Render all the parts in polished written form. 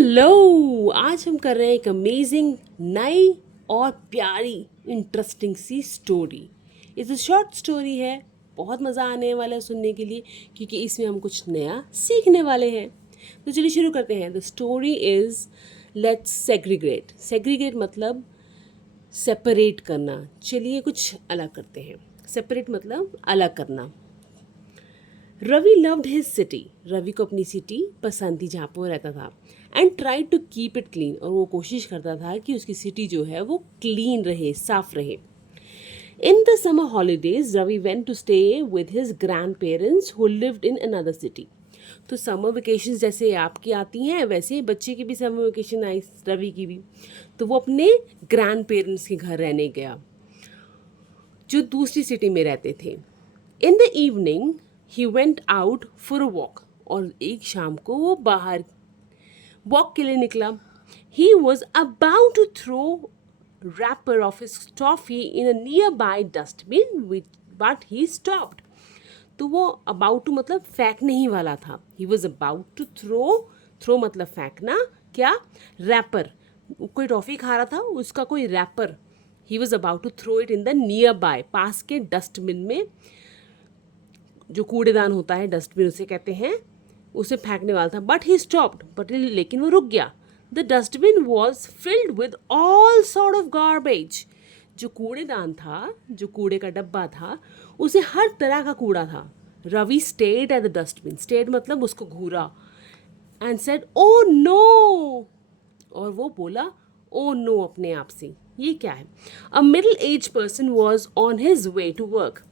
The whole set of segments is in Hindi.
हेलो, आज हम कर रहे हैं एक अमेजिंग नई और प्यारी इंटरेस्टिंग सी स्टोरी। इट्स शॉर्ट स्टोरी है। बहुत मज़ा आने वाला है सुनने के लिए, क्योंकि इसमें हम कुछ नया सीखने वाले हैं। तो चलिए शुरू करते हैं। The story is let's segregate. Segregate मतलब सेपरेट करना। चलिए कुछ अलग करते हैं। सेपरेट मतलब अलग करना। Ravi loved his city. Ravi को अपनी सिटी पसंद थी जहाँ पर वो रहता था। And try to keep it clean. और वो कोशिश करता था कि उसकी सिटी जो है वो क्लीन रहे, साफ रहे। In the summer holidays Ravi went to stay with his grandparents who lived in another city. तो समर वेकेशन जैसे आपकी आती हैं वैसे ही बच्चे की भी समर वेकेशन आई, रवि की भी। तो वो अपने ग्रैंड पेरेंट्स के घर रहने गया जो दूसरी सिटी में रहते थे। In the evening he went out for a walk. और एक शाम को वो बाहर वॉक के लिए निकला। He was about to throw wrapper of his toffee in a nearby dustbin but he stopped. तो वो अबाउट टू मतलब फेंकने ही वाला था। He was about to throw मतलब फेंकना। क्या? रैपर। कोई टॉफ़ी खा रहा था, उसका कोई wrapper. He was about to throw it in the nearby, पास के डस्टबिन में। जो कूड़ेदान होता है, डस्टबिन उसे कहते हैं, उसे फेंकने वाला था। बट ही स्टॉप्ड, बट लेकिन वो रुक गया। The dustbin was filled with all sort of garbage. जो कूड़ेदान था, जो कूड़े का डब्बा था, उसे हर तरह का कूड़ा था। Ravi stared at the dustbin. Stared मतलब उसको घूरा। And said oh no. और वो बोला ओ नो अपने आप से। ये क्या है? A middle age person was on his way to work.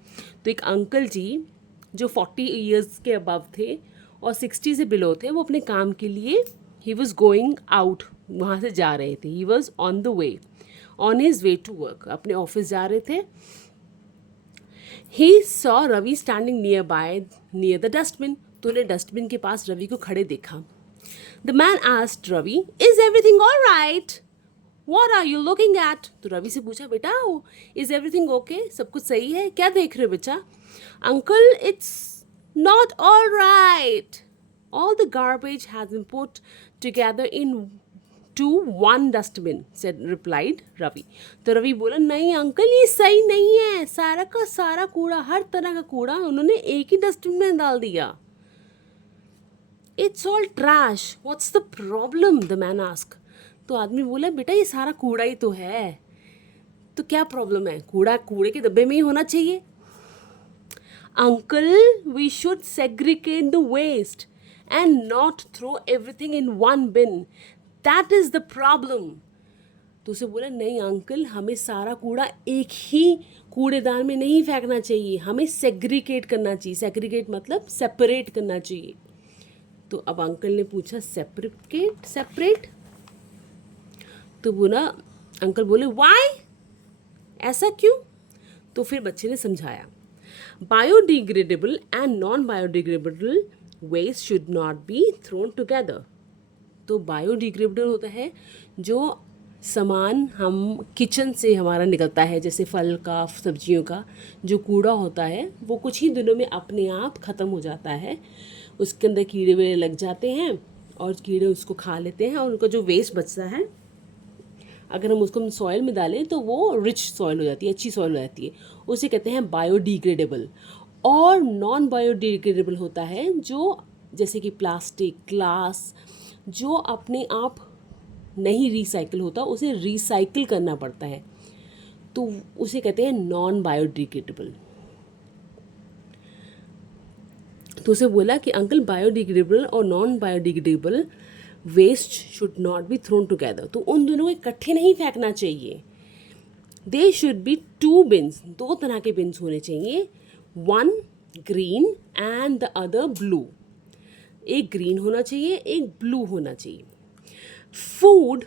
तो एक अंकल जी जो 40 ईयर्स के अबव थे और 60 से बिलो थे, वो अपने काम के लिए ही वॉज गोइंग आउट, वहाँ से जा रहे थे। He was on the way, on his way to work, अपने ऑफिस जा रहे थे। He saw Ravi standing nearby near the dustbin. तो उन्हें डस्टबिन के पास रवि को खड़े देखा। The man asked Ravi, is everything all right? What are you looking at? तो रवि से पूछा, बेटा इज एवरीथिंग ओके? सब कुछ सही है? क्या देख रहे हो बच्चा? Uncle, it's not all right. All the garbage has been put together into one dustbin said replied Ravi. तो रवि बोला, नहीं अंकल, ये सही नहीं है। सारा का सारा कूड़ा, हर तरह का कूड़ा उन्होंने एक ही डस्टबिन में डाल दिया। It's all trash, what's the problem? The man ask. तो आदमी बोला, बेटा ये सारा कूड़ा ही तो है, तो क्या प्रॉब्लम है? कूड़ा कूड़े के डब्बे में ही होना चाहिए। Uncle, we should segregate the waste and not throw everything in one bin, that is the problem. तो उसे बोला, नहीं अंकल, हमें सारा कूड़ा एक ही कूड़ेदान में नहीं फेंकना चाहिए, हमें सेग्रीगेट करना चाहिए। सेग्रीगेट मतलब सेपरेट करना चाहिए। तो अब अंकल ने पूछा, सेपरेट सेपरेट? तो बोला, अंकल बोले, वाई, ऐसा क्यों? तो फिर बच्चे ने समझाया, biodegradable and non biodegradable waste should not be thrown together. तो बायोडिग्रेडेबल होता है जो सामान हम किचन से हमारा निकलता है, जैसे फल का, सब्जियों का जो कूड़ा होता है, वो कुछ ही दिनों में अपने आप ख़त्म हो जाता है। उसके अंदर कीड़े वीड़े लग जाते हैं और कीड़े उसको खा लेते हैं, और उनका जो वेस्ट बचता है, अगर हम उसको सॉइल में डालें तो वो रिच सॉइल हो जाती है, अच्छी सॉइल हो जाती है। उसे कहते हैं बायोडिग्रेडेबल। और नॉन बायोडिग्रेडेबल होता है जो, जैसे कि प्लास्टिक, ग्लास, जो अपने आप नहीं रिसाइकिल होता, उसे रिसाइकिल करना पड़ता है, तो उसे कहते हैं नॉन बायोडिग्रेडेबल। तो उसे बोला कि अंकल, बायोडिग्रेडेबल और non biodegradable waste should not be thrown together. तो उन दोनों को इकट्ठे नहीं फेंकना चाहिए। They should be two bins, दो तरह के बिन्स होने चाहिए, one green and the other blue. एक ग्रीन होना चाहिए, एक ब्लू होना चाहिए। Food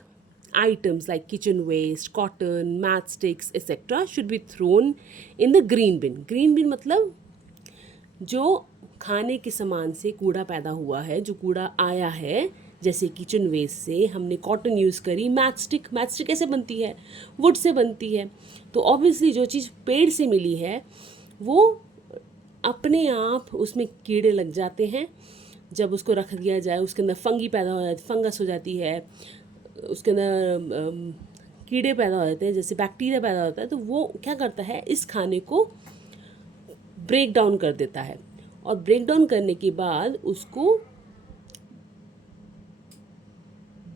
items like kitchen waste, cotton, matchsticks, etc. should be thrown in the green bin. Green bin मतलब जो खाने के सामान से कूड़ा पैदा हुआ है, जो कूड़ा आया है, जैसे किचन वेस्ट से हमने कॉटन यूज़ करी, मैचस्टिक कैसे बनती है? वुड से बनती है। तो ऑब्वियसली जो चीज़ पेड़ से मिली है वो अपने आप उसमें कीड़े लग जाते हैं, जब उसको रख दिया जाए उसके अंदर फंगी पैदा हो जाती, फंगस हो जाती है, उसके अंदर कीड़े पैदा हो जाते हैं, जैसे बैक्टीरिया पैदा होता है, तो वो क्या करता है, इस खाने को ब्रेक डाउन कर देता है। और ब्रेक डाउन करने के बाद उसको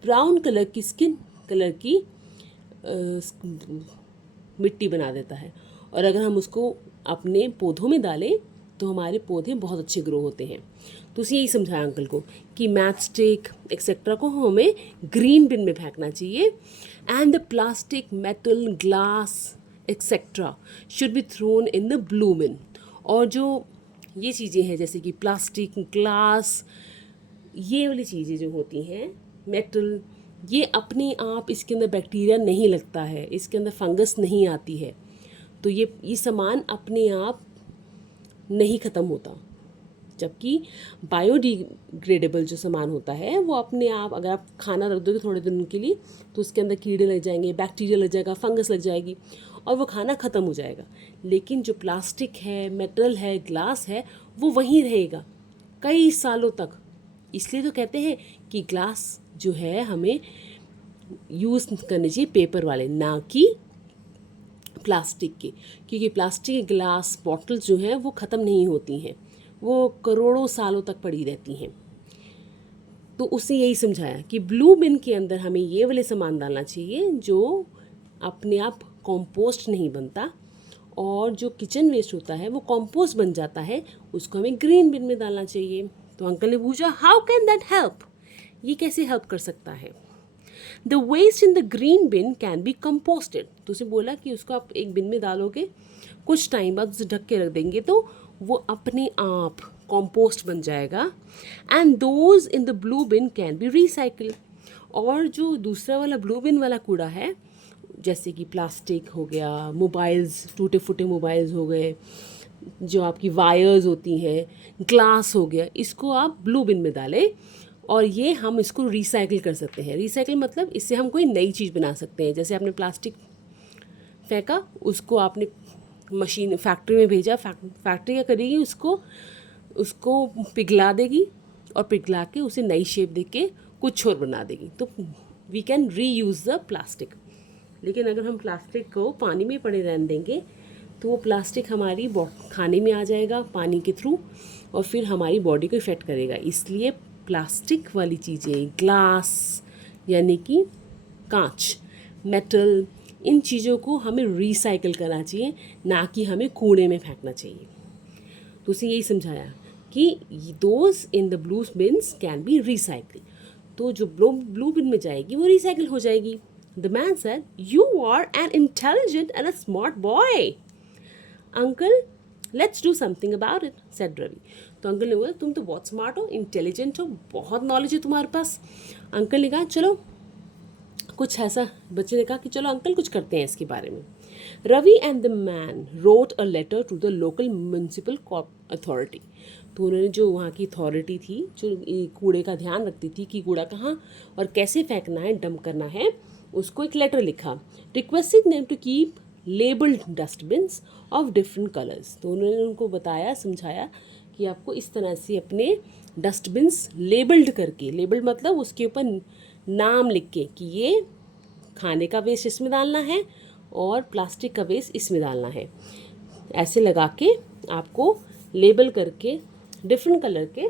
ब्राउन कलर की, स्किन कलर की मिट्टी बना देता है। और अगर हम उसको अपने पौधों में डालें तो हमारे पौधे बहुत अच्छे ग्रो होते हैं। तो उसे यही समझाया अंकल को कि मैच स्टिक एक्सेट्रा को हमें ग्रीन बिन में फेंकना चाहिए, and the plastic, metal, glass etcetera should be thrown in the blue bin. और जो ये चीज़ें हैं जैसे कि प्लास्टिक, ग्लास, ये वाली चीज़ें जो होती हैं, मेटल, ये अपने आप, इसके अंदर बैक्टीरिया नहीं लगता है, इसके अंदर फंगस नहीं आती है, तो ये सामान अपने आप नहीं ख़त्म होता। जबकि बायोडिग्रेडेबल जो सामान होता है वो अपने आप, अगर आप खाना रख दोगे थोड़े दिन के लिए तो उसके अंदर कीड़े लग जाएंगे, बैक्टीरिया लग जाएगा, फंगस लग जाएगी और वो खाना ख़त्म हो जाएगा। लेकिन जो प्लास्टिक है, मेटल है, ग्लास है, वो वहीं रहेगा कई सालों तक। इसलिए तो कहते हैं कि ग्लास जो है हमें यूज़ करने चाहिए पेपर वाले, ना कि प्लास्टिक के, क्योंकि प्लास्टिक के ग्लास बॉटल्स जो हैं वो ख़त्म नहीं होती हैं, वो करोड़ों सालों तक पड़ी रहती हैं। तो उसने यही समझाया कि ब्लू बिन के अंदर हमें ये वाले सामान डालना चाहिए जो अपने आप कंपोस्ट नहीं बनता, और जो किचन वेस्ट होता है वो कंपोस्ट बन जाता है, उसको हमें ग्रीन बिन में डालना चाहिए। तो अंकल ने पूछा, हाउ कैन दैट हेल्प, ये कैसे हेल्प कर सकता है? The waste in the green bin can be composted. तो उसे बोला कि उसको आप एक बिन में डालोगे, कुछ टाइम बाद उसे ढक के रख देंगे तो वो अपने आप कंपोस्ट बन जाएगा, and those in the blue bin can be recycle. और जो दूसरा वाला ब्लू बिन वाला कूड़ा है, जैसे कि प्लास्टिक हो गया, मोबाइल्स, टूटे फूटे मोबाइल्स हो गए, जो आपकी वायर्स होती हैं, ग्लास हो गया, इसको आप ब्लू बिन में डालें और ये हम इसको रिसाइकिल कर सकते हैं। रिसाइकिल मतलब इससे हम कोई नई चीज़ बना सकते हैं। जैसे आपने प्लास्टिक फेंका, उसको आपने मशीन फैक्ट्री में भेजा, फैक्ट्री क्या करेगी, उसको पिघला देगी और पिघला के उसे नई शेप दे के कुछ और बना देगी। तो we can reuse the plastic. लेकिन अगर हम प्लास्टिक को पानी में पड़े रहने देंगे तो वो प्लास्टिक हमारी खाने में आ जाएगा पानी के थ्रू और फिर हमारी बॉडी को इफ़ेक्ट करेगा। इसलिए प्लास्टिक वाली चीज़ें, ग्लास यानी कि कांच, मेटल, इन चीज़ों को हमें रिसाइकिल करना चाहिए, ना कि हमें कूड़े में फेंकना चाहिए। तो उसे यही समझाया कि those in the blue beans can be recycle. तो जो ब्लू बिन में जाएगी वो रिसाइकिल हो जाएगी। The man said, you are an intelligent and a smart boy. Uncle, let's do something about it, said Ravi. तो अंकल ने बोला, तुम तो बहुत स्मार्ट हो, इंटेलिजेंट हो, बहुत नॉलेज है तुम्हारे पास। अंकल ने कहा, चलो कुछ ऐसा, बच्चे ने कहा कि चलो अंकल कुछ करते हैं इसके बारे में। Ravi and the man wrote a letter to the local municipal authority. तो उन्होंने, जो वहाँ की अथॉरिटी थी जो कूड़े का ध्यान रखती थी कि कूड़ा कहाँ और कैसे फेंकना है, डंप करना है, उसको एक लेटर लिखा, requesting them to keep labelled dustbins of different colours. तो उन्होंने उनको बताया, समझाया कि आपको इस तरह से अपने डस्टबिन्स लेबल्ड करके, लेबल्ड मतलब उसके ऊपर नाम लिख के कि ये खाने का वेस्ट इसमें डालना है और प्लास्टिक का वेस्ट इसमें डालना है, ऐसे लगा के आपको लेबल करके डिफरेंट कलर के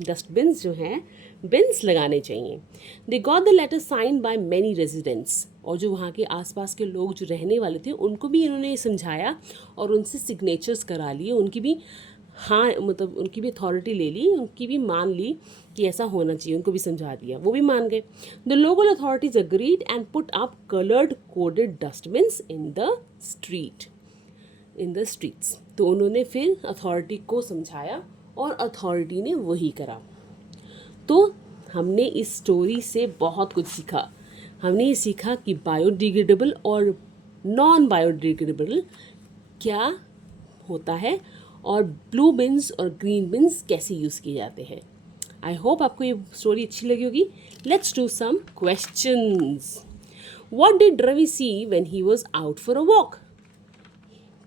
डस्टबिन्स जो हैं, बिन्स लगाने चाहिए। They got the letter sign by many residents. और जो वहाँ के आसपास के लोग जो रहने वाले थे उनको भी इन्होंने समझाया और उनसे सिग्नेचर्स करा लिए, उनकी भी, हाँ मतलब उनकी भी अथॉरिटी ले ली, उनकी भी मान ली कि ऐसा होना चाहिए, उनको भी समझा दिया, वो भी मान गए। The local authorities agreed and put up coloured coded dustbins in the streets. तो उन्होंने फिर अथॉरिटी को समझाया और अथॉरिटी ने वही करा। तो हमने इस स्टोरी से बहुत कुछ सीखा। हमने ये सीखा कि बायोडिग्रेडेबल और नॉन बायोडिग्रेडेबल क्या होता है और ब्लू बिन्स और ग्रीन बिन्स कैसे यूज़ किए जाते हैं। आई होप आपको ये स्टोरी अच्छी लगी होगी। Let's do some questions. What did Ravi see when he was out for a walk?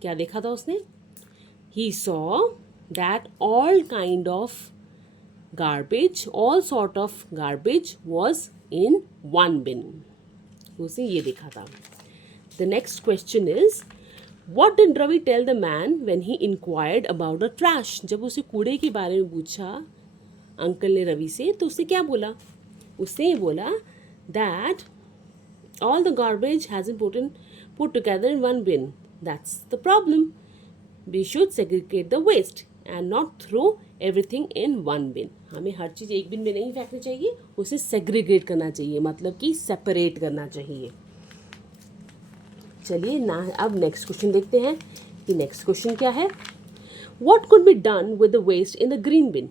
क्या देखा था उसने? He saw that all kind of garbage, all sort of garbage was in one bin. उसने ये देखा था. The next question is, what did Ravi tell the man when he inquired about the trash? जब उसे कूड़े के बारे में पूछा अंकल ने रवि से, तो उसने क्या बोला? उसने ये बोला that all the garbage has been put together in one bin. That's the problem. We should segregate the waste and not throw everything in one bin. हमें हर चीज़ एक बिन में नहीं फेंकनी चाहिए, उसे सेग्रीगेट करना चाहिए, मतलब कि सेपरेट करना चाहिए. चलिए ना, अब नेक्स्ट क्वेश्चन देखते हैं कि नेक्स्ट क्वेश्चन क्या है. What could be done with the waste in the green bin?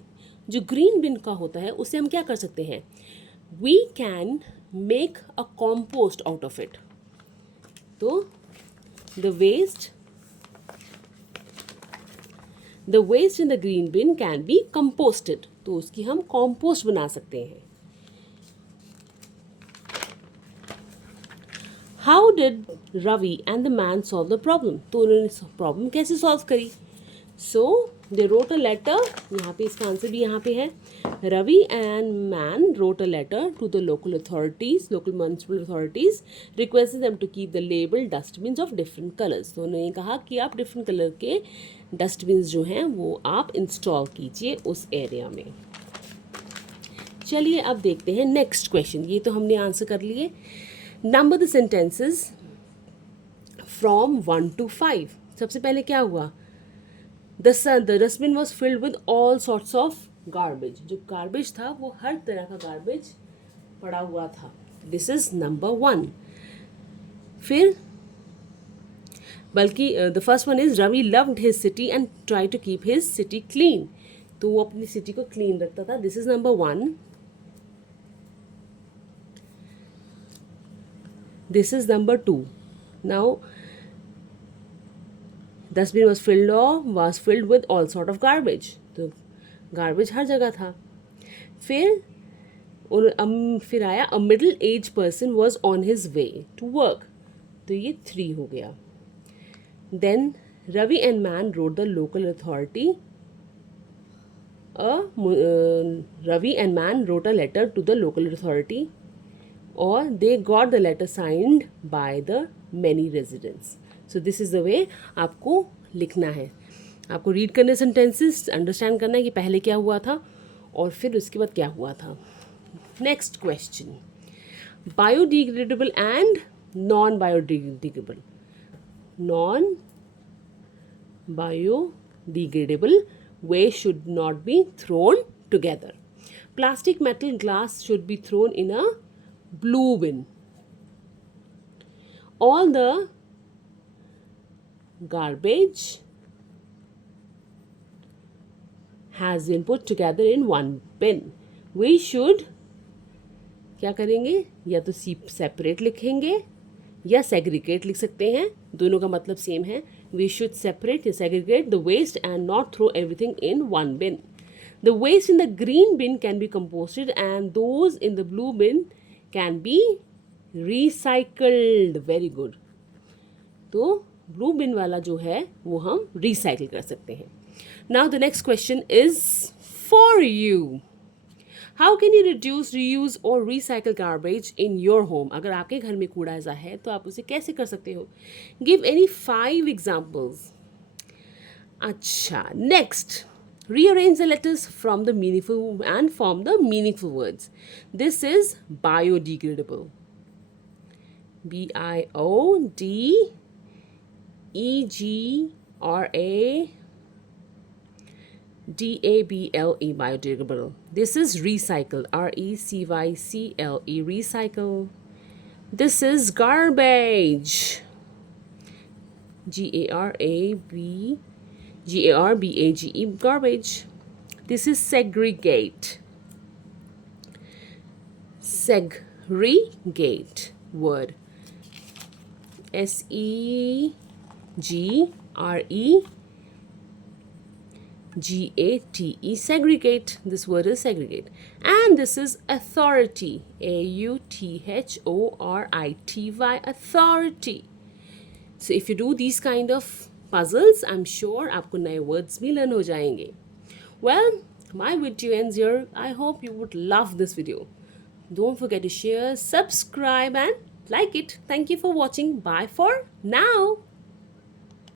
जो ग्रीन बिन का होता है उसे हम क्या कर सकते हैं? We can make a compost out of it. तो the waste in the green bin can be composted. तो उसकी हम compost बना सकते हैं. How did Ravi and the man solve the problem? तो उन्होंने प्रॉब्लम कैसे सॉल्व करी? So they wrote a letter. यहाँ पे इसका आंसर भी यहाँ पे है. Ravi and man wrote a letter to the local municipal authorities, requesting them to keep the labeled dustbins of different colors. तो उन्होंने कहा कि आप डिफरेंट कलर के डस्टबिन्स जो हैं वो आप इंस्टॉल कीजिए उस एरिया में. चलिए अब देखते हैं नेक्स्ट क्वेश्चन. ये तो हमने आंसर कर लिए. Number the sentences from 1 to 5. सबसे पहले क्या हुआ? The dustbin was filled with all sorts of garbage. जो garbage था वो हर तरह का garbage पड़ा हुआ था. This is number 1. फिर बल्कि the first one is Ravi loved his city and tried to keep his city clean. तो वो अपनी सिटी को क्लीन रखता था. This is number 1. This is number 2. Now dustbin was filled with all sort of garbage. तो garbage हर जगह था. फिर आया a middle aged person was on his way to work. तो ये 3 हो गया. Then Ravi and man wrote the local authority. Ravi and man wrote a letter to the local authority, or they got the letter signed by the many residents. So this is the way आपको लिखना है. आपको रीड करने सेंटेंसेस अंडरस्टैंड करना है कि पहले क्या हुआ था और फिर उसके बाद क्या हुआ था. Next question, biodegradable and non biodegradable. Non biodegradable waste should not be thrown together. Plastic, metal, glass should be thrown in a blue bin. All the garbage has been put together in one bin. We should क्या करेंगे? या तो सेपरेट लिखेंगे या सेग्रीगेट लिख सकते हैं. दोनों का मतलब सेम है. We should separate and segregate the waste and not throw everything in one bin. The waste in the green bin can be composted and those in the blue bin can be recycled. Very good. तो blue bin वाला जो है वो हम recycle कर सकते हैं. Now the next question is for you. How can you reduce, reuse or recycle garbage in your home? अगर आपके घर में कूड़ा ऐसा है तो आप उसे कैसे कर सकते हो? Give any 5 examples. अच्छा, next, rearrange the letters from the meaningful and form the meaningful words. This is biodegradable. B-I-O-D-E-G-R-A-D-A-B-L-E, biodegradable. This is recycle, R-E-C-Y-C-L-E, recycle. This is garbage, G-A-R-B-A-G-E, garbage. This is segregate, segregate word, S-E-G-R-E-G-A-T-E, segregate. This word is segregate. And this is authority, A-U-T-H-O-R-I-T-Y, authority. So if you do these kind of puzzles, I'm sure आपको नए words भी learn हो जाएंगे. Well, my video ends here. I hope you would love this video. Don't forget to share, subscribe, and like it. Thank you for watching. Bye for now.